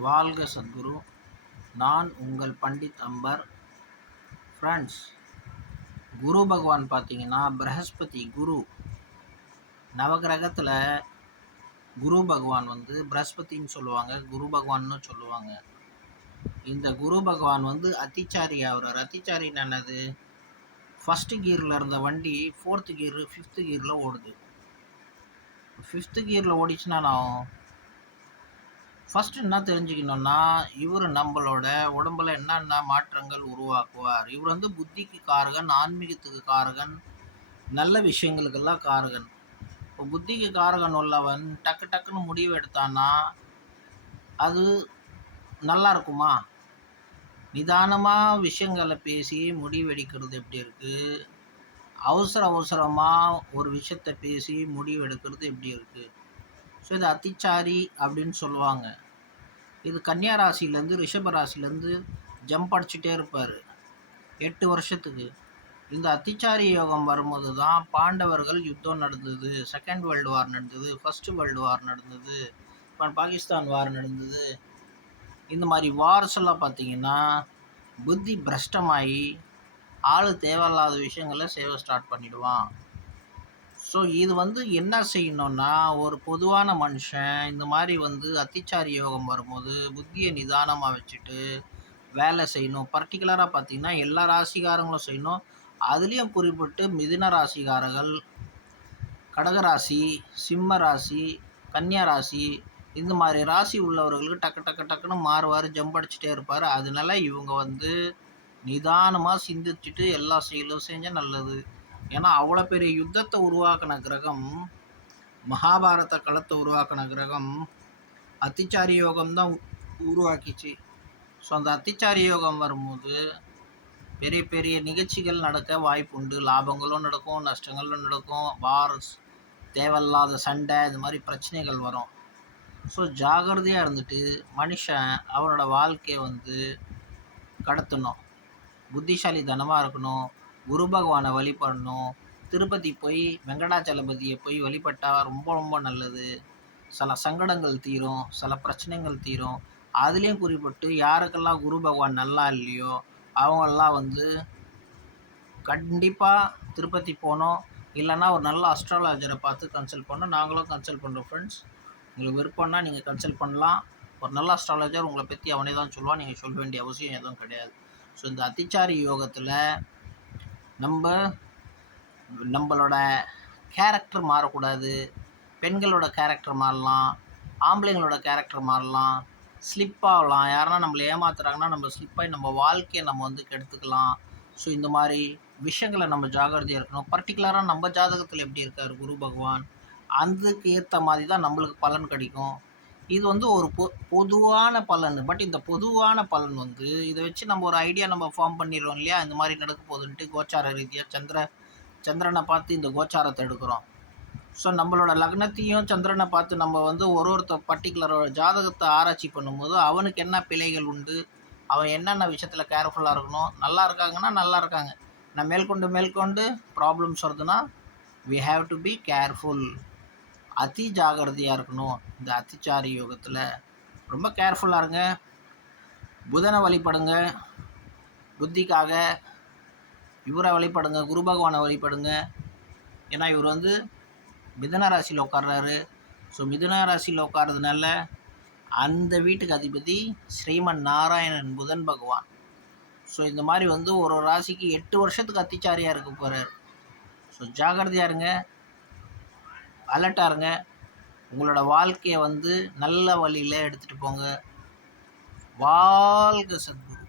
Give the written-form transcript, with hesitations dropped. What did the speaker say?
வாழ்க சத்குரு. நான் உங்கள் பண்டித் அம்பர். ஃப்ரெண்ட்ஸ், குரு பகவான் பார்த்தீங்கன்னா பிரகஸ்பதி குரு நவகிரகத்தில் குரு பகவான் வந்து பிரகஸ்பதின்னு சொல்லுவாங்க, குரு பகவான்னு சொல்லுவாங்க. இந்த குரு பகவான் வந்து அத்திச்சாரி ஆகிறார். அத்திச்சாரின்னு என்னது? ஃபஸ்ட்டு கியரில் இருந்த வண்டி 4th கியரு 5th கியரில் ஓடுது. 5th கியரில் ஓடிச்சுன்னா நான் ஃபஸ்ட்டு என்ன தெரிஞ்சுக்கணுன்னா, இவர் நம்மளோட உடம்புல என்னென்ன மாற்றங்கள் உருவாக்குவார். இவர் வந்து புத்திக்கு காரகன், ஆன்மீகத்துக்கு காரகன், நல்ல விஷயங்களுக்கெல்லாம் காரகன். இப்போ புத்திக்கு காரகன் உள்ளவன் டக்கு டக்குன்னு முடிவு எடுத்தான்னா அது நல்லா இருக்குமா? நிதானமாக விஷயங்களை பேசி முடிவெடுக்கிறது எப்படி இருக்குது? அவசரமாக ஒரு விஷயத்தை பேசி முடிவு எடுக்கிறது எப்படி இருக்குது? ஸோ இது அத்திச்சாரி அப்படின்னு சொல்லுவாங்க. இது கன்னியா ராசிலேருந்து ரிஷப ராசிலேருந்து ஜம்ப் அடிச்சுட்டே இருப்பார் 8 வருஷத்துக்கு. இந்த அத்திச்சாரி யோகம் வரும்போது தான் பாண்டவர்கள் யுத்தம் நடந்தது, செகண்ட் வேர்ல்டு வார் நடந்தது, ஃபஸ்ட்டு வேர்ல்டு வார் நடந்தது, இப்போ பாகிஸ்தான் வார் நடந்தது. இந்த மாதிரி வார்ஸ் எல்லாம் பார்த்தீங்கன்னா புத்தி பிரஷ்டமாகி ஆள் தேவையில்லாத விஷயங்களை செய்ய ஸ்டார்ட் பண்ணிடுவான். ஸோ இது வந்து என்ன செய்யணும்னா, ஒரு பொதுவான மனுஷன் இந்த மாதிரி வந்து அத்திச்சாரி யோகம் வரும்போது புத்தியை நிதானமாக வச்சுட்டு வேலை செய்யணும். பர்டிகுலராக பார்த்திங்கன்னா எல்லா ராசிக்காரங்களும் செய்யணும். அதுலேயும் குறிப்பிட்டு மிதுன ராசிக்காரர்கள், கடகராசி, சிம்ம ராசி, கன்னியா ராசி, இந்த மாதிரி ராசி உள்ளவர்களுக்கு டக்குன்னு மாறுவார், ஜம்ப் அடிச்சுட்டே இருப்பார். அதனால இவங்க வந்து நிதானமாக சிந்திச்சுட்டு எல்லா செயலும் செஞ்சால் நல்லது. ஏன்னா அவ்வளோ பெரிய யுத்தத்தை உருவாக்கின கிரகம், மகாபாரத களத்தை உருவாக்கின கிரகம் அத்திச்சாரி யோகம் தான் உருவாக்கிச்சு. ஸோ அந்த அத்திச்சாரி யோகம் வரும்போது பெரிய பெரிய நிகழ்ச்சிகள் நடக்க வாய்ப்பு உண்டு. லாபங்களும் நடக்கும், நஷ்டங்களும் நடக்கும், வார்ஸ், தேவையில்லாத சண்டை, இது மாதிரி பிரச்சனைகள் வரும். ஸோ ஜாகிரதையாக இருந்துட்டு மனுஷன் அவனோட வாழ்க்கையை வந்து கடத்தணும். புத்திசாலித்தனமாக இருக்கணும், குரு பகவானை வழிபடணும். திருப்பதி போய் வெங்கடாச்சலபதியை போய் வழிபட்டால் ரொம்ப ரொம்ப நல்லது. சில சங்கடங்கள் தீரும், சில பிரச்சனைகள் தீரும். அதுலேயும் குறிப்பிட்டு யாருக்கெல்லாம் குரு பகவான் நல்லா இல்லையோ அவங்கெல்லாம் வந்து கண்டிப்பாக திருப்பதி போகணும். இல்லைன்னா ஒரு நல்ல அஸ்ட்ராலஜரை பார்த்து கன்சல்ட் பண்ணணும். நாங்களும் கன்சல்ட் பண்ணுறோம் ஃப்ரெண்ட்ஸ். உங்களுக்கு விருப்பம்னா நீங்கள் கன்சல்ட் பண்ணலாம். ஒரு நல்ல அஸ்ட்ராலஜர் உங்களை பற்றி அவனே தான் சொல்லுவான், நீங்கள் சொல்ல வேண்டிய அவசியம் எதுவும் கிடையாது. ஸோ இந்த அத்திச்சாரி யோகத்தில் நம்மளோட கேரக்டர் மாறக்கூடாது. பெண்களோட கேரக்டர் மாறலாம், ஆம்பளைங்களோட கேரக்டர் மாறலாம், ஸ்லிப் ஆகலாம். யாருன்னா நம்மளை ஏமாத்துறாங்கன்னா நம்ம ஸ்லிப்பாகி நம்ம வாழ்க்கையை நம்ம வந்து கெடுத்துக்கலாம். ஸோ இந்த மாதிரி விஷயங்களை நம்ம ஜாகிரதையாக இருக்கணும். பர்டிகுலராக நம்ம ஜாதகத்தில் எப்படி இருக்கார் குரு பகவான், அதுக்கு ஏற்ற மாதிரி தான் நம்மளுக்கு பலன் கிடைக்கும். இது வந்து ஒரு பொதுவான பலன். பட் இந்த பொதுவான பலன் வந்து இதை வச்சு நம்ம ஒரு ஐடியா நம்ம ஃபார்ம் பண்ணிடுறோம் இல்லையா, இந்த மாதிரி நடக்க போகுதுன்ட்டு கோச்சார ரீதியாக சந்திரனை பார்த்து இந்த கோச்சாரத்தை எடுக்கிறோம். ஸோ நம்மளோட லக்னத்தையும் சந்திரனை பார்த்து நம்ம வந்து ஒருத்தர் பர்டிகுலரோட ஜாதகத்தை ஆராய்ச்சி பண்ணும்போது அவனுக்கு என்ன பிழைகள் உண்டு, அவன் என்னென்ன விஷயத்தில் கேர்ஃபுல்லாக இருக்கணும். நல்லா இருக்காங்கன்னா நல்லா இருக்காங்க, நான் மேற்கொண்டு ப்ராப்ளம்ஸ் வருதுன்னா we have to be careful. அதி ஜாகிரதையாக இருக்கணும். இந்த அத்திச்சாரி யோகத்தில் ரொம்ப கேர்ஃபுல்லாக இருங்க. புதனை வழிபடுங்க புத்திக்காக, இவரை வழிபடுங்க, குரு பகவானை வழிபடுங்க. ஏன்னா இவர் வந்து மிதுன ராசியில் உட்கார்றாரு. ஸோ மிதுன ராசியில் உட்கார்றதுனால அந்த வீட்டுக்கு அதிபதி ஸ்ரீமன் நாராயணன் புதன் பகவான். ஸோ இந்த மாதிரி வந்து ஒரு ராசிக்கு 8 வருஷத்துக்கு அத்திச்சாரியாக இருக்க போகிறார். ஸோ ஜாகிரதையாக இருங்க, அலர்ட்டாக இருங்க. உங்களோட வாழ்க்கையை வந்து நல்ல வழியில் எடுத்துகிட்டு போங்க. வாழ்க சத்குரு.